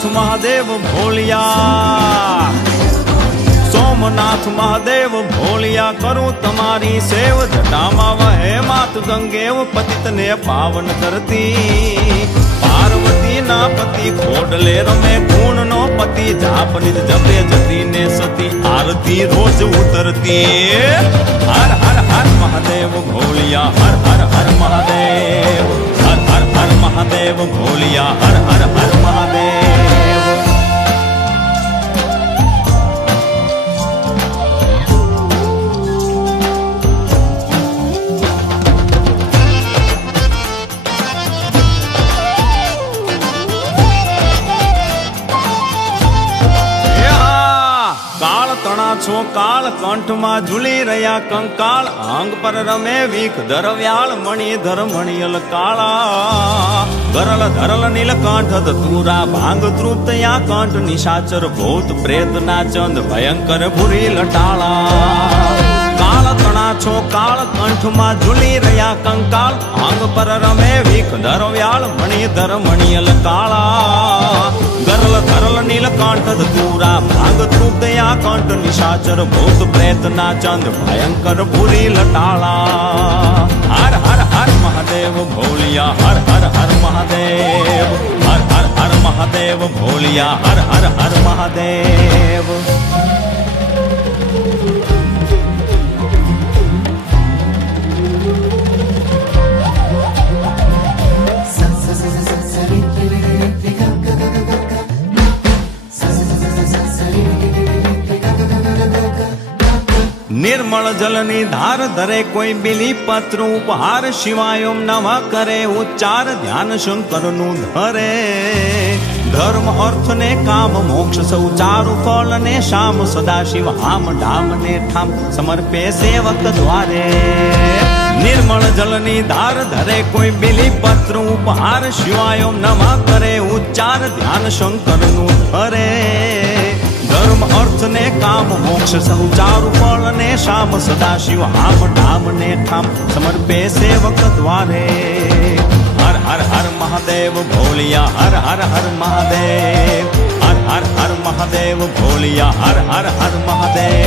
સોમનાથ મહાદેવ ભોલિયા, સોમનાથ મહાદેવ ભોલિયા, કરું તમારી સેવ, જટામાં વહે માત ગંગેવ, પતિતને પાવન કરતી, પાર્વતી ના પતિ ખોડલે રમે, ગુણ નો પતિ જાપ નિજ જપે, જતી ને સતી આરતી રોજ ઉતરતી. હર હર હર મહાદેવ ભોલિયા, હર હર હર મહાદેવ, હર હર હર મહાદેવ ભોલિયા, હર હર હર મહાદેવ. કાળ તણા છો કાળ, કંઠમાં ઝૂલી રહ્યા કંકાળ, અંગ પર રમે વીખ ધરવ્યાળ, મણિધર મણિયલ કાળા, ગરલ ધરલ નીલકંઠ ધતુરા, ભાંગ તૃપ્તયા કંઠ, નિશાચર ભૂત પ્રેત ના ચંદ, ભયંકર ભૂરી લટાળા. કાળ તણા છો કાળ, કંઠમાં ઝૂલી રહ્યા કંકાળ, અંગ પર રમે વીખ ધરવ્યાળ, મણિધર મણિયલ કાળા, ગરલ ધરલ નીલકંઠ ધતુરા, ભાંગ તૃપ્તયા કંઠ, નિશાચર ભૂત પ્રેત ના ચંદ, ભયંકર ભૂરી લટાળા. હર હર હર મહાદેવ ભોલિયા, હર હર હર મહાદેવ, હર હર હર મહાદેવ ભોલિયા, હર હર હર મહાદેવ. નિર્મળ જલની ધાર ધરે કોઈ બિલી પત્ર ઉપહાર, શિવાય ઓમ નમઃ કરે ઉચ્ચાર, ધ્યાન શંકરનું ધરે, ધર્મ અર્થ ને કામ મોક્ષ સૌ ચારુ ફળ ને શામ, સદાશિવ હામ ધામ ને ઠામ, સમર્પે સેવક દ્વારે. નિર્મળ જલની ધાર ધરે કોઈ બિલી પત્ર ઉપહાર, શિવાય ઓમ નમઃ કરે ઉચ્ચાર, ધ્યાન શંકરનું ધરે, ધર્મ અર્થ ને કામ મોક્ષ સૌ ચારુ ફળ ને શામ, સદાશિવ હામ ધામ ને ઠામ, સમર્પે સેવક દ્વારે. હર હર હર મહાદેવ ભોલિયા, હર હર હર મહાદેવ, હર હર હર મહાદેવ ભોલિયા, હર હર હર મહાદેવ.